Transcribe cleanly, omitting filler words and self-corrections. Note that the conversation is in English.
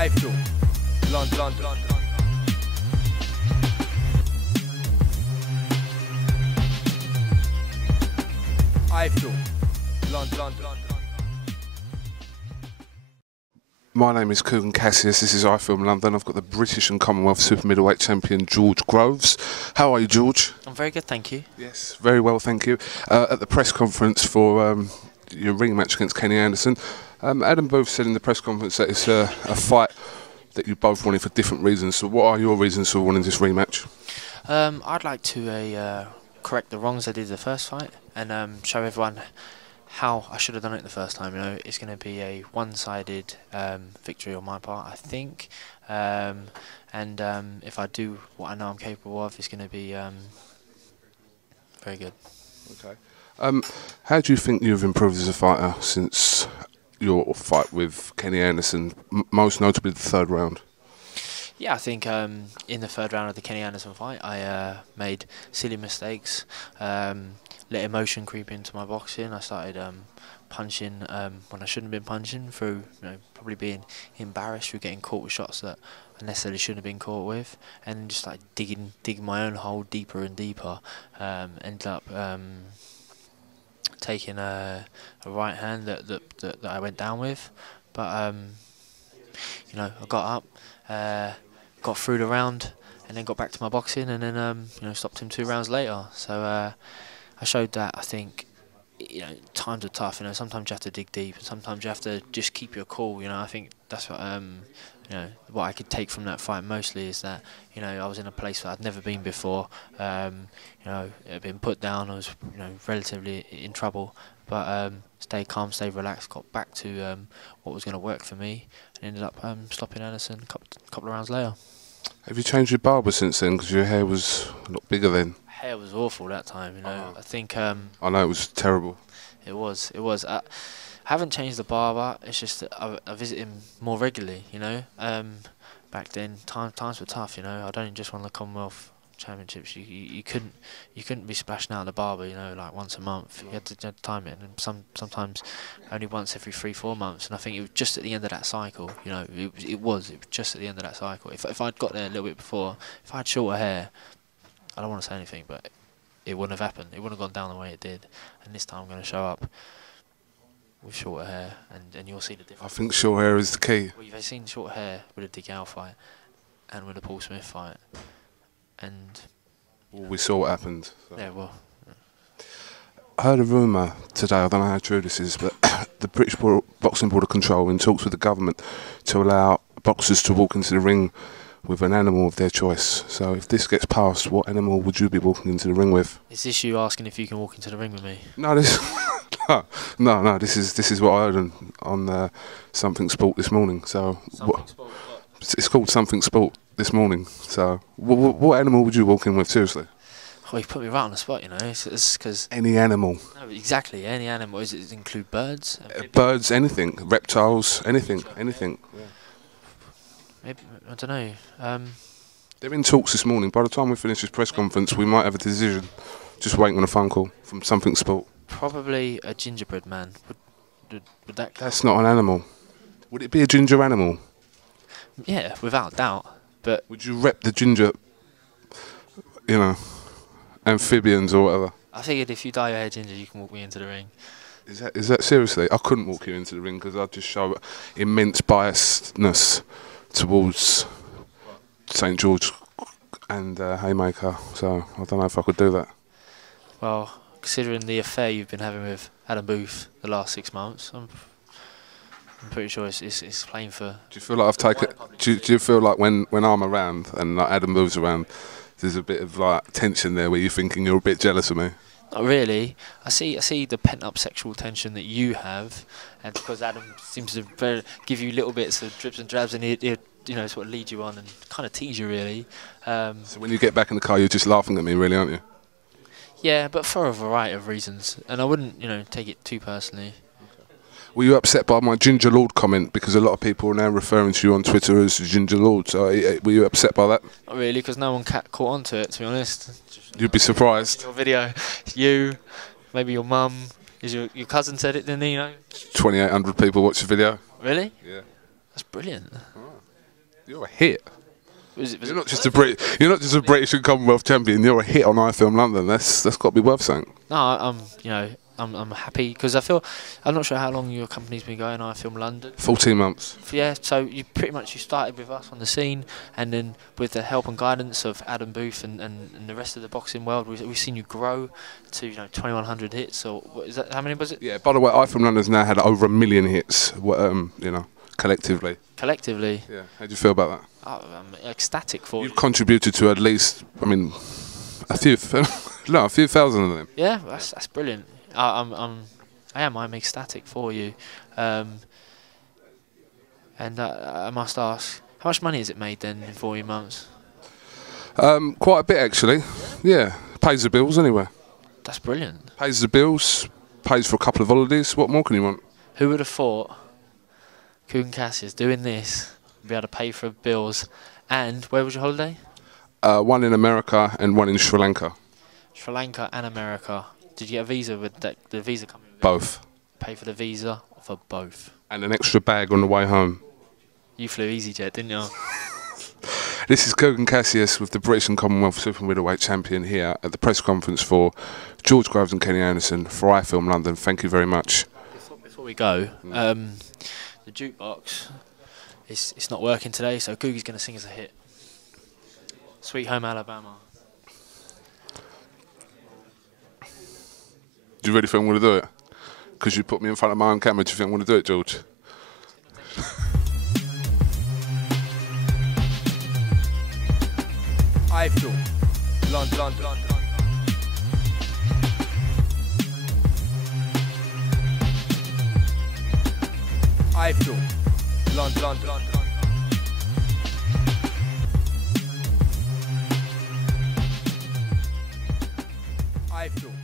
iFILM, London. iFILM, London. My name is Kugan Cassius, this is iFILM London. I've got the British and Commonwealth super-middleweight champion George Groves. How are you, George? I'm very good, thank you. Yes, very well, thank you. At the press conference for your rematch against Kenny Anderson, Adam Booth said in the press conference that it's a fight that you both wanted for different reasons. So what are your reasons for wanting this rematch? I'd like to correct the wrongs I did the first fight and show everyone how I should have done it the first time. You know, it's going to be a one-sided victory on my part, I think. And if I do what I know I'm capable of, it's going to be very good. Okay. How do you think you've improved as a fighter since your fight with Kenny Anderson, most notably the third round? Yeah, I think in the third round of the Kenny Anderson fight, I made silly mistakes, let emotion creep into my boxing. I started punching when I shouldn't have been punching, through probably being embarrassed through getting caught with shots that I necessarily shouldn't have been caught with, and just like digging my own hole deeper and deeper. Ended up taking a right hand that I went down with, but you know, I got up, got through the round, and then got back to my boxing, and then you know, stopped him 2 rounds later. So I showed that I think, you know, times are tough. You know, sometimes you have to dig deep, and sometimes you have to just keep your cool. You know, I think that's what you know, what I could take from that fight mostly is that, you know, I was in a place that I'd never been before. You know, I'd been put down. I was, you know, relatively in trouble, but stayed calm, stayed relaxed, got back to what was going to work for me, and ended up stopping Anderson a couple of rounds later. Have you changed your barber since then? Because your hair was a lot bigger then. Hair was awful that time. You know, I think. I know it was terrible. It was. It was. I haven't changed the barber. It's just that I visit him more regularly. You know, back then times were tough. You know, I'd only just won the Commonwealth Championships. You couldn't be splashing out the barber. You know, like once a month. You had to time it, and sometimes only once every 3-4 months. And I think it was just at the end of that cycle. You know, it was just at the end of that cycle. If I'd got there a little bit before, if I had shorter hair, I don't want to say anything, but it wouldn't have happened. It wouldn't have gone down the way it did. And this time I'm going to show up with shorter hair, and you'll see the difference. I think short hair is the key. Well, you've seen short hair with the DeGale fight and with the Paul Smith fight, and well, we saw what happened. So. Yeah, well. I heard a rumour today, I don't know how true this is, but the British Boxing Board of Control in talks with the government to allow boxers to walk into the ring with an animal of their choice. So if this gets passed, what animal would you be walking into the ring with? Is this you asking if you can walk into the ring with me? No, this no. This is what I heard on Something Sport this morning. So it's called Something Sport this morning. So what animal would you walk in with? Seriously? Oh, you put me right on the spot. You know, it's because any animal. No, exactly, any animal. Does it include birds? Birds, anything, reptiles, anything. Yeah. Maybe, I don't know. They're in talks this morning. By the time we finish this press conference, we might have a decision. Just waiting on a phone call from Something Sport. Probably a gingerbread man. Would that? That's not an animal. Would it be a ginger animal? Yeah, without doubt. But would you rep the ginger, you know, amphibians or whatever? I figured if you dye your hair ginger, you can walk me into the ring. Is that seriously? I couldn't walk you into the ring because I'd just show immense biasness towards St George and Haymaker, so I don't know if I could do that. Well, considering the affair you've been having with Adam Booth the last 6 months, I'm pretty sure it's plain for. Do you feel like I've taken? Do you feel like when I'm around and like Adam Booth's around, there's a bit of like tension there where you're thinking you're a bit jealous of me? Not really. I see the pent-up sexual tension that you have, and because Adam seems to give you little bits of drips and drabs, and he you know, sort of lead you on and kind of tease you, really. So when you get back in the car, you're just laughing at me, really, aren't you? Yeah, but for a variety of reasons, and I wouldn't, you know, take it too personally. Were you upset by my Ginger Lord comment? Because a lot of people are now referring to you on Twitter as Ginger Lord. So were you upset by that? Not really, because no one caught on to it, to be honest. You'd be surprised. Your video, you, maybe your mum, your cousin said it, didn't he? You know? 2,800 people watched the video. Really? Yeah. That's brilliant. You're a hit. Was You're not it just a British and Commonwealth champion. You're a hit on iFILM London. That's got to be worth something. No, I'm happy because I'm not sure how long your company's been going. iFILM London. 14 months. Yeah, so you started with us on the scene, and then with the help and guidance of Adam Booth and the rest of the boxing world, we've seen you grow to 2,100 hits. Or what is that? How many was it? Yeah. By the way, iFILM London's now had over 1 million hits. Collectively. Collectively. Yeah. How do you feel about that? I'm ecstatic for You've you. contributed to at least, a few thousand of them. Yeah, that's brilliant. I'm ecstatic for you, and I must ask, how much money has it made then in 14 months? Quite a bit actually. Yeah, pays the bills anyway. That's brilliant. Pays the bills, pays for a couple of holidays. What more can you want? Who would have thought Kugan Cassius doing this, be able to pay for bills, and where was your holiday? One in America and one in Sri Lanka. Sri Lanka and America. Did you get a visa with the visa coming with it? Both. Pay for the visa for both. And an extra bag on the way home. You flew EasyJet, didn't you? This is Kugan Cassius with the British and Commonwealth super-middleweight champion here at the press conference for George Groves and Kenny Anderson for iFILM London. Thank you very much. Before we go, the jukebox, it's not working today, so Kugi's going to sing us a hit. Sweet Home Alabama. Do you really think I'm going to do it? Because you put me in front of my own camera, do you think I'm going to do it, George? iFILM London. iFILM London. iFILM